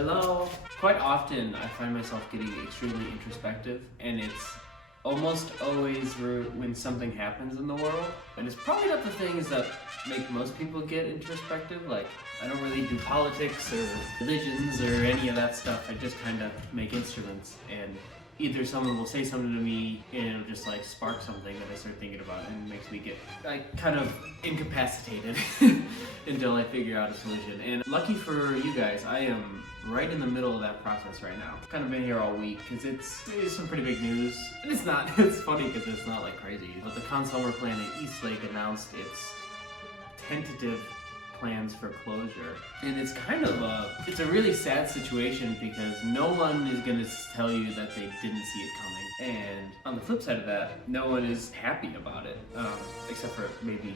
Hello. Quite often I find myself getting extremely introspective, and it's almost always when something happens in the world. And it's probably not the things that make most people get introspective. Like, I don't really do politics or religions or any of that stuff. I just kind of make instruments, and either someone will say something to me and it'll just like spark something that I start thinking about, and it makes me get like kind of incapacitated until I figure out a solution. And lucky for you guys, I am right in the middle of that process right now. I've kind of been here all week because it's some pretty big news. And it's funny because it's not like crazy. But the Conn-Selmer plant at Eastlake announced its tentative plans for closure. And it's kind of it's a really sad situation because no one is going to tell you that they didn't see it coming. And on the flip side of that, no one is happy about it, except for maybe,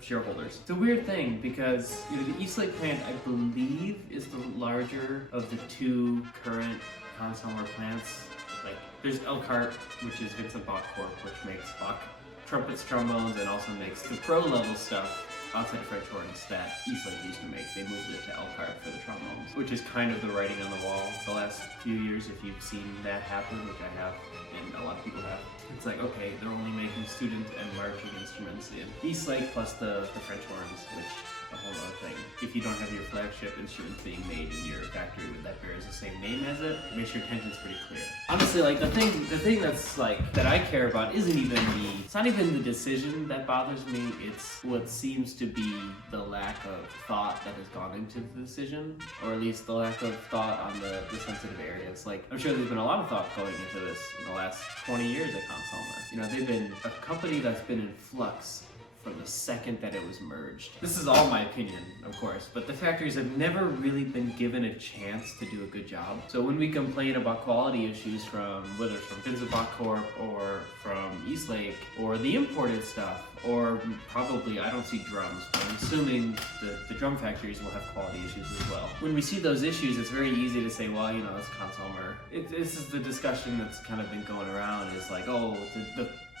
shareholders. It's a weird thing because, the Eastlake plant, I believe, is the larger of the two current Conn-Selmer plants. Like, there's Elkhart, which is Vincent Bach Corp, which makes Bach trumpets, trombones, and also makes the pro level stuff outside French horns that Eastlake used to make. They moved it to Elkhart for the trombones, which is kind of the writing on the wall the last few years, if you've seen that happen, which I have, and a lot of people have. It's like, okay, they're only making student and marching instruments in Eastlake plus the French horns, which a whole other thing. If you don't have your flagship instrument being made in your factory that bears the same name as it makes your intentions pretty clear. Honestly, like the thing that's like that I care about it's not even the decision that bothers me, it's what seems to be the lack of thought that has gone into the decision, or at least the lack of thought on the sensitive areas. Like, I'm sure there's been a lot of thought going into this in the last 20 years at Conn-Selmer. They've been a company that's been in flux from the second that it was merged. This is all my opinion, of course, but the factories have never really been given a chance to do a good job. So when we complain about quality issues whether it's from Vincent Bach Corp or from Eastlake or the imported stuff, or probably, I don't see drums, but I'm assuming the drum factories will have quality issues as well. When we see those issues, it's very easy to say, well, it's Conn-Selmer. This is the discussion that's kind of been going around, is like, oh,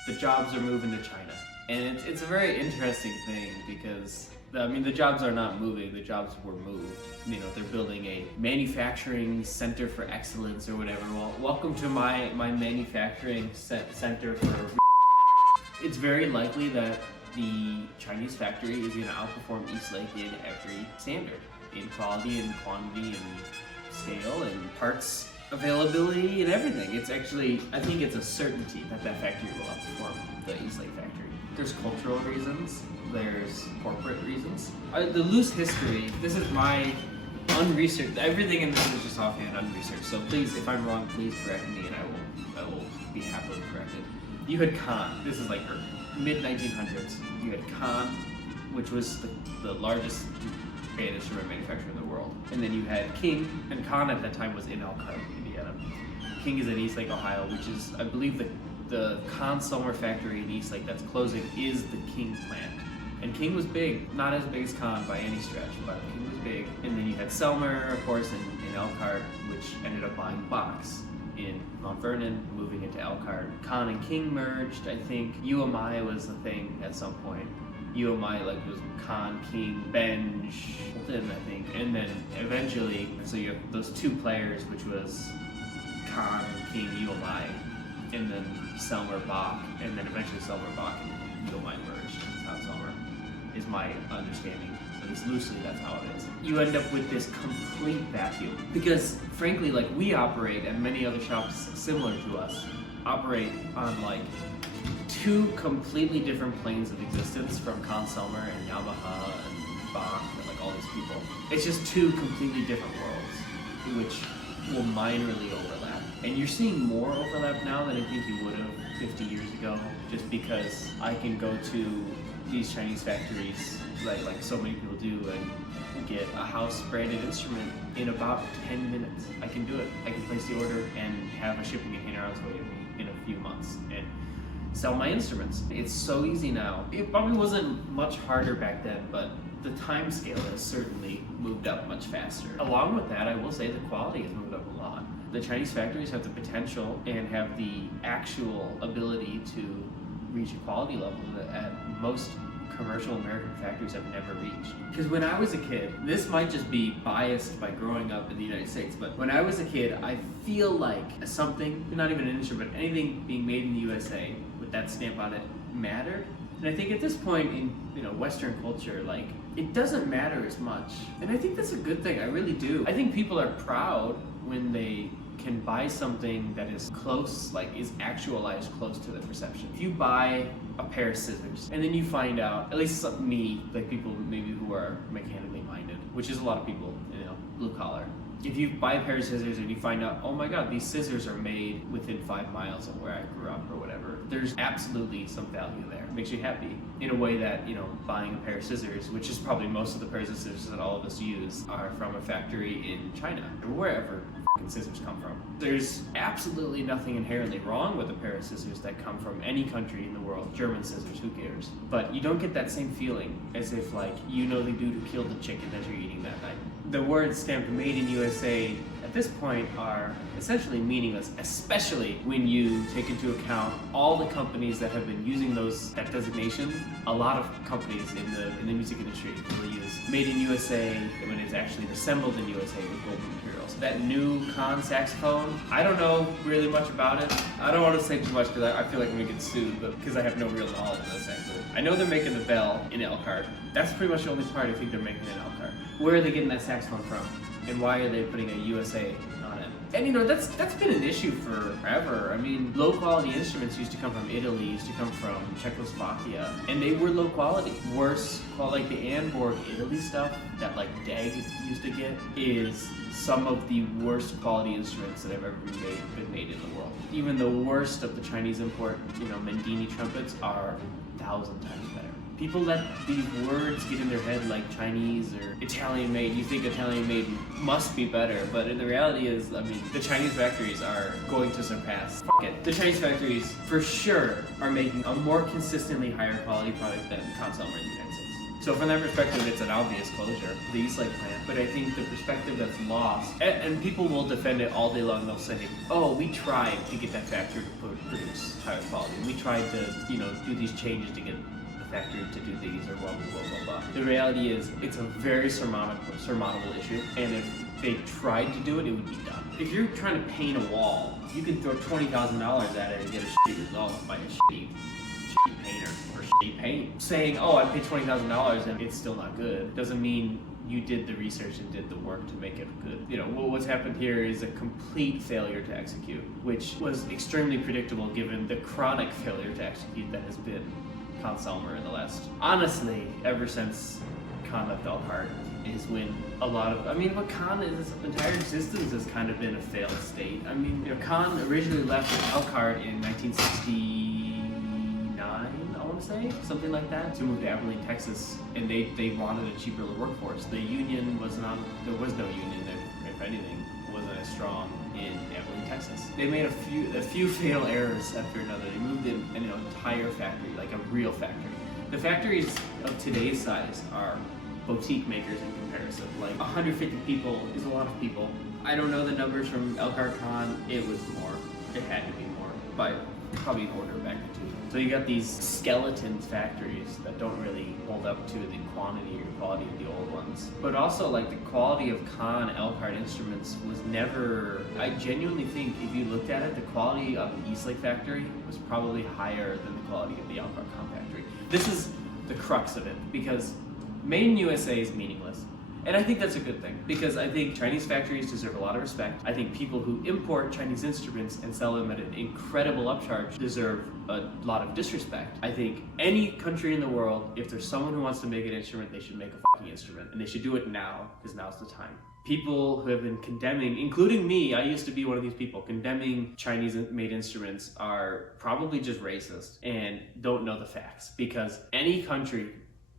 the jobs are moving to China. And it's a very interesting thing because, the jobs are not moving, the jobs were moved. They're building a manufacturing center for excellence or whatever. Well, welcome to my manufacturing center for... It's very likely that the Chinese factory is going to outperform Eastlake in every standard, in quality and quantity and scale and parts availability and everything. It's actually, I think it's a certainty that factory will outperform the Eastlake factory. There's cultural reasons, there's corporate reasons. The loose history, this is my unresearched, everything in this is just offhand unresearched, so please, if I'm wrong, please correct me and I will be happily corrected. You had Conn, this is like mid-1900s, you had Conn, which was the largest band instrument manufacturer in the world. And then you had King, and Conn at that time was in Elkhart, Indiana. King is in Eastlake, Ohio, which is, I believe, the Conn-Selmer factory in Eastlake that's closing is the King plant. And King was big, not as big as Conn by any stretch, but King was big. And then you had Selmer, of course, in Elkhart, which ended up buying Bach's in Mount Vernon, moving into Elkhart. Conn and King merged, I think. UMI was the thing at some point. UMI was Conn, King, Benj, Fulton, I think. And then eventually, so you have those two players, which was Conn, King, UMI, and then Selmer, Bach, and then eventually Selmer, Bach, and UMI merged. Conn-Selmer is my understanding. At least loosely, that's how it is. You end up with this complete vacuum. Because, frankly, we operate, and many other shops similar to us, operate on, two completely different planes of existence from Conn-Selmer and Yamaha and Bach and all these people. It's just two completely different worlds, which will minorly overlap. And you're seeing more overlap now than I think you would have 50 years ago, just because I can go to these Chinese factories, like so many people do, and get a house branded instrument in about 10 minutes. I can do it. I can place the order and have a shipping container on its way to me in a few months and sell my instruments. It's so easy now. It probably wasn't much harder back then, but the time scale has certainly moved up much faster. Along with that, I will say the quality has moved up a lot. The Chinese factories have the potential and have the actual ability to reach a quality level that most commercial American factories have never reached. Because when I was a kid, this might just be biased by growing up in the United States, but when I was a kid, I feel like something, not even an industry, but anything being made in the USA with that stamp on it mattered. And I think at this point in Western culture, like, it doesn't matter as much. And I think that's a good thing, I really do. I think people are proud when they can buy something that is close, like is actualized close to the perception. If you buy a pair of scissors and then you find out, at least me, like people maybe who are mechanically minded, which is a lot of people, blue collar. If you buy a pair of scissors and you find out, oh my God, these scissors are made within 5 miles of where I grew up or whatever, there's absolutely some value there. It makes you happy in a way that, buying a pair of scissors, which is probably most of the pairs of scissors that all of us use, are from a factory in China or wherever scissors come from. There's absolutely nothing inherently wrong with a pair of scissors that come from any country in the world. German scissors, who cares? But you don't get that same feeling as if the dude who killed the chicken that you're eating that night. The words stamped made in USA at this point are essentially meaningless, especially when you take into account all the companies that have been using that designation. A lot of companies in the music industry will use made in USA when it's actually assembled in USA with gold materials. That new Conn saxophone, I don't know really much about it. I don't want to say too much because I feel like I'm going to get sued, but because I have no real knowledge of this actually. I know they're making the bell in Elkhart. That's pretty much the only part I think they're making in Elkhart. Where are they getting that saxophone from? And why are they putting a USA on it? And that's been an issue forever. I mean, low quality instruments used to come from Italy, used to come from Czechoslovakia, and they were low quality. Worse, like the Anborg Italy stuff that DAG used to get is some of the worst quality instruments that have ever been made in the world. Even the worst of the Chinese import, Mendini trumpets are 1,000 times better. People let these words get in their head like Chinese or Italian made. You think Italian made must be better, but the reality is, the Chinese factories are going to surpass. The Chinese factories for sure are making a more consistently higher quality product than Conn-Selmer in the United States. So from that perspective, it's an obvious closure, the Eastlake plant. But I think the perspective that's lost, and people will defend it all day long. They'll say, "Oh, we tried to get that factory to produce higher quality. We tried to, do these changes to get factory to do these," or blah, blah, blah, blah, blah. The reality is, it's a very surmountable issue, and if they tried to do it, it would be done. If you're trying to paint a wall, you can throw $20,000 at it and get a shitty result by a shitty painter or shitty paint. Saying, "Oh, I paid $20,000 and it's still not good," doesn't mean you did the research and did the work to make it good. What's happened here is a complete failure to execute, which was extremely predictable given the chronic failure to execute that has been Conn-Selmer in the last, honestly, ever since Conn left Elkhart, is when a lot of, what Conn is, his entire existence has kind of been a failed state. Conn originally left Elkhart in 1969, I want to say, something like that, to move to Abilene, Texas, and they wanted a cheaper workforce. The union was not, there was no union there, if anything, wasn't as strong in Abilene, Texas. They made a few fatal errors after another. They moved in an entire factory, like a real factory. The factories of today's size are boutique makers in comparison. 150 people is a lot of people. I don't know the numbers from Elkhart Conn. It was more. It had to be more, by probably an order of magnitude. So you got these skeleton factories that don't really hold up to the quantity or quality of the old ones. But also, the quality of Conn Elkhart instruments was never, I genuinely think if you looked at it, the quality of the Eastlake factory was probably higher than the quality of the Elkhart Conn factory. This is the crux of it, because made in USA is meaningless. And I think that's a good thing, because I think Chinese factories deserve a lot of respect. I think people who import Chinese instruments and sell them at an incredible upcharge deserve a lot of disrespect. I think any country in the world, if there's someone who wants to make an instrument, they should make a fucking instrument. And they should do it now, because now's the time. People who have been condemning, including me, I used to be one of these people, condemning Chinese-made instruments are probably just racist and don't know the facts, because any country,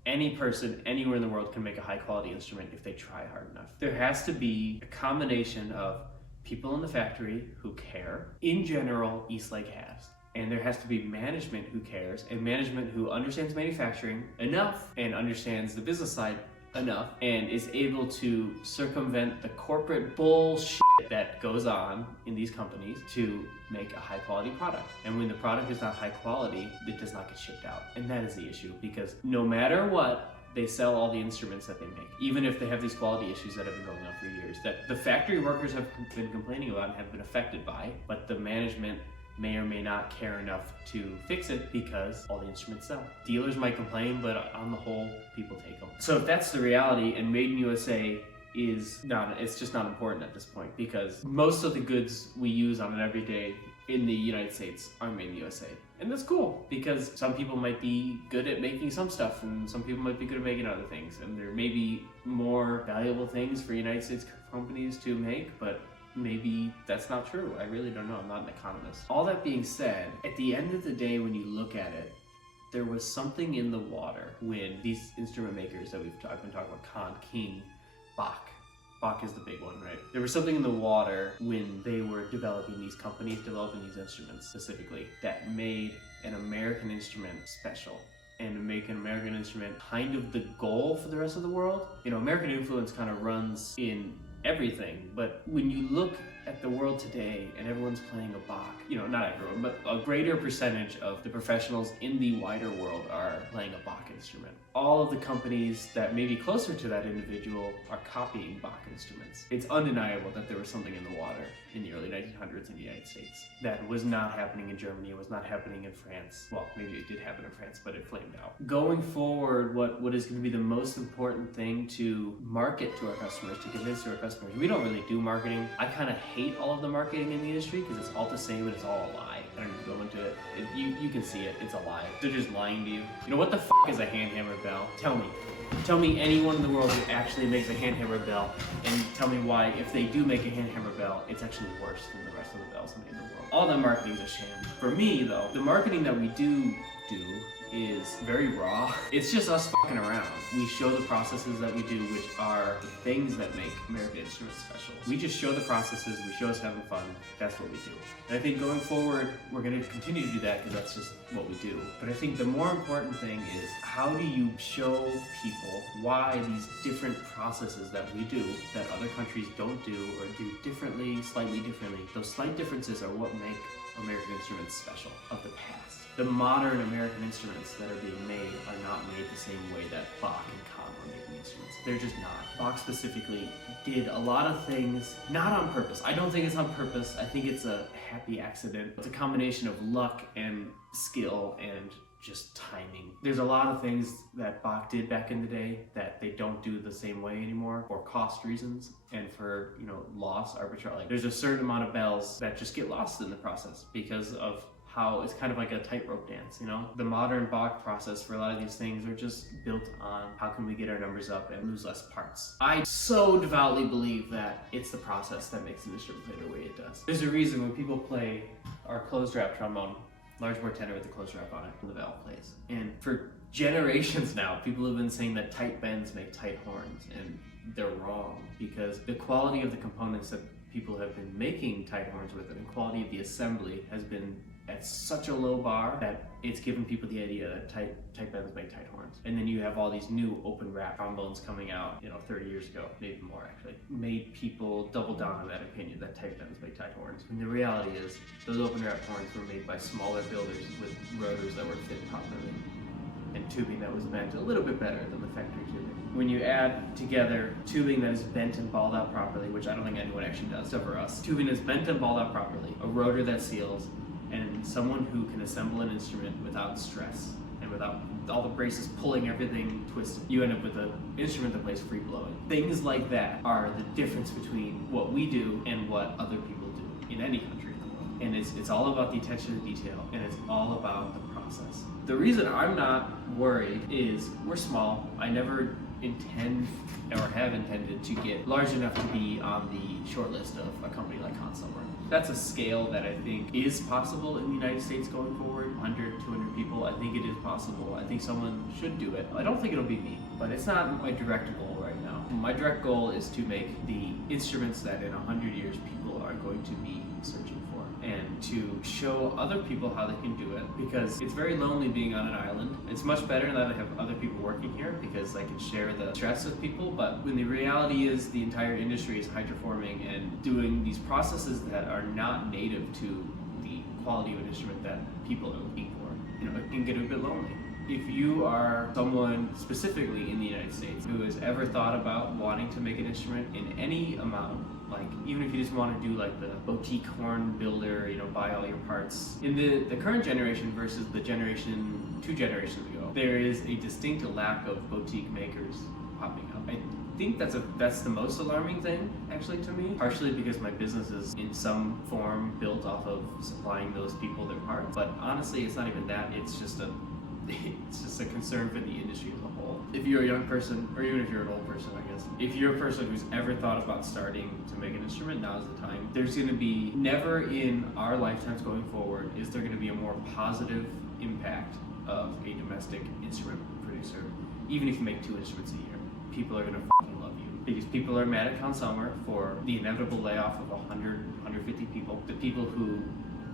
any person anywhere in the world can make a high quality instrument if they try hard enough. There has to be a combination of people in the factory who care. In general, Eastlake has. And there has to be management who cares, and management who understands manufacturing enough and understands the business side enough and is able to circumvent the corporate bullshit that goes on in these companies to make a high quality product. And when the product is not high quality, it does not get shipped out. And that is the issue, because no matter what, they sell all the instruments that they make, even if they have these quality issues that have been going on for years, that the factory workers have been complaining about and have been affected by, but the management may or may not care enough to fix it because all the instruments sell. Dealers might complain, but on the whole, people take them. So if that's the reality, and Made in USA is not, it's just not important at this point, because most of the goods we use on an everyday in the United States are made in the USA. And that's cool, because some people might be good at making some stuff and some people might be good at making other things. And there may be more valuable things for United States companies to make, but maybe that's not true. I really don't know. I'm not an economist. All that being said, at the end of the day, when you look at it, there was something in the water when these instrument makers that I've been talking about, Conn, King, Bach is the big one, right? There was something in the water when they were developing these companies, developing these instruments specifically, that made an American instrument special. And to make an American instrument kind of the goal for the rest of the world. You know, American influence kind of runs in everything, but when you look at the world today and everyone's playing a Bach, you know, not everyone, but a greater percentage of the professionals in the wider world are playing a Bach instrument. All of the companies that may be closer to that individual are copying Bach instruments. It's undeniable that there was something in the water in the early 1900s in the United States that was not happening in Germany, it was not happening in France. Well, maybe it did happen in France, but it flamed out. Going forward, what is going to be the most important thing to market to our customers, to convince to our customers? We don't really do marketing. I kind of hate all of the marketing in the industry because it's all the same and it's all a lie. I don't need to go into it. You can see it. It's a lie. They're just lying to you. You know, what the fuck is a hand hammer bell? Tell me. Tell me anyone in the world who actually makes a hand hammer bell, and tell me why, if they do make a hand hammer bell, it's actually worse than the rest of the bells made in the world. All that marketing is a sham. For me, though, the marketing that we do is very raw. It's just us fucking around. We show the processes that we do, which are the things that make American instruments special. We just show the processes, we show us having fun, that's what we do. And I think going forward, we're gonna continue to do that because that's just what we do. But I think the more important thing is, how do you show people why these different processes that we do, that other countries don't do or do differently, slightly differently, those slight differences are what make American instruments special of the past. The modern American instruments that are being made are not made the same way that Bach and Conn were making instruments. They're just not. Bach specifically did a lot of things not on purpose. I don't think it's on purpose. I think it's a happy accident. It's a combination of luck and skill and just timing. There's a lot of things that Bach did back in the day that they don't do the same way anymore for cost reasons and for, you know, loss arbitrarily. There's a certain amount of bells that just get lost in the process because of how it's kind of like a tightrope dance, you know? The modern Bach process for a lot of these things are just built on how can we get our numbers up and lose less parts. I so devoutly believe that it's the process that makes an instrument play the way it does. There's a reason when people play our closed wrap trombone, large bore tenor with the closed wrap on it, the valve plays. And for generations now, people have been saying that tight bends make tight horns, and they're wrong, because the quality of the components that people have been making tight horns with and the quality of the assembly has been at such a low bar that it's given people the idea that tight bends make tight horns. And then you have all these new open wrap trombones coming out, you know, 30 years ago, maybe more actually, made people double down on that opinion that tight bends make tight horns. And the reality is, those open wrap horns were made by smaller builders with rotors that were fit properly and tubing that was bent a little bit better than the factory tubing. When you add together tubing that is bent and balled out properly, which I don't think anyone actually does except for us, tubing that's bent and balled out properly, a rotor that seals, and someone who can assemble an instrument without stress and without all the braces pulling everything twisted, you end up with an instrument that plays free blowing. Things like that are the difference between what we do and what other people do in any country in the world. And it's all about the attention to detail, and it's all about the process. The reason I'm not worried is we're small. I never intend or have intended to get large enough to be on the short list of a company like Conn-Selmer. That's a scale that I think is possible in the United States going forward. 100, 200 people, I think it is possible. I think someone should do it. I don't think it'll be me, but it's not my direct goal right now. My direct goal is to make the instruments that in 100 years people are going to be searching for. and to show other people how they can do it, because it's very lonely being on an island. It's much better that I have other people working here because I can share the stress with people, but when the reality is the entire industry is hydroforming and doing these processes that are not native to the quality of an instrument that people are looking for, it can get a bit lonely. If you are someone specifically in the United States who has ever thought about wanting to make an instrument in any amount, like even if you just want to do like the boutique horn builder, buy all your parts, in the current generation versus the generation 2 generations ago, there is a distinct lack of boutique makers popping up. I think that's the most alarming thing actually to me, partially because my business is in some form built off of supplying those people their parts, but honestly it's not even that, it's just a concern for the industry as a whole. If you're a young person, or even if you're an old person, I guess, if you're a person who's ever thought about starting to make an instrument, now's the time. There's going to be, never in our lifetimes going forward, is there going to be a more positive impact of a domestic instrument producer, even if you make 2 instruments a year. People are going to fucking love you. Because people are mad at Conn-Selmer for the inevitable layoff of 100, 150 people. The people who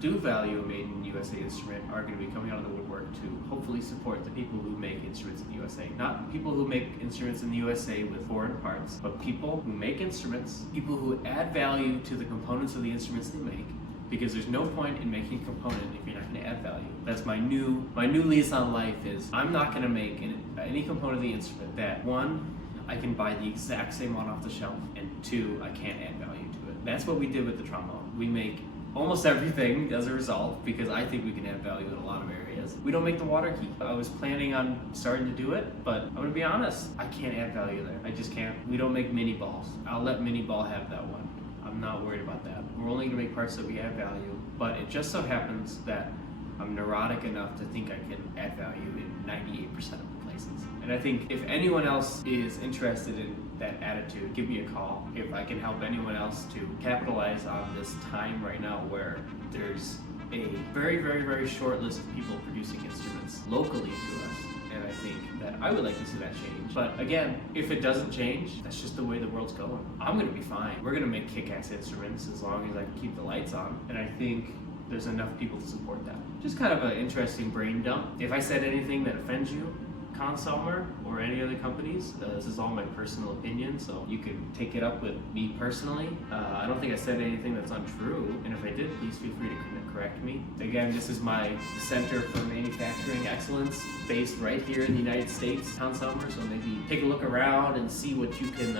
do value a made in USA instrument are going to be coming out of the woodwork to hopefully support the people who make instruments in the USA. Not people who make instruments in the USA with foreign parts, but people who make instruments, people who add value to the components of the instruments they make. Because there's no point in making a component if you're not going to add value. That's my new lease on life is I'm not going to make any component of the instrument that, 1, I can buy the exact same one off the shelf, and 2, I can't add value to it. That's what we did with the trombone. We make almost everything as a result because I think we can add value in a lot of areas. We don't make the water key. I was planning on starting to do it, but I'm gonna be honest, I can't add value there. I just can't. We don't make mini balls. I'll let mini ball have that one. I'm not worried about that. We're only gonna make parts that we add value, but it just so happens that I'm neurotic enough to think I can add value in 98% of the places. And I think if anyone else is interested in that attitude, give me a call. If I can help anyone else to capitalize on this time right now where there's a very, very, very short list of people producing instruments locally to us, and I think that I would like to see that change. But again, if it doesn't change, that's just the way the world's going. I'm gonna be fine. We're gonna make kick-ass instruments as long as I can keep the lights on, and I think there's enough people to support that. Just kind of an interesting brain dump. If I said anything that offends you, Conn-Selmer or any other companies, this is all my personal opinion, so you can take it up with me personally. I don't think I said anything that's untrue, and if I did, please feel free to correct me. Again, this is my Center for Manufacturing Excellence based right here in the United States, Conn-Selmer, so maybe take a look around and see what you can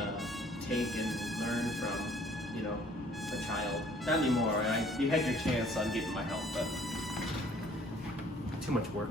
take and learn from, a child. Not anymore, you had your chance on getting my help, but too much work.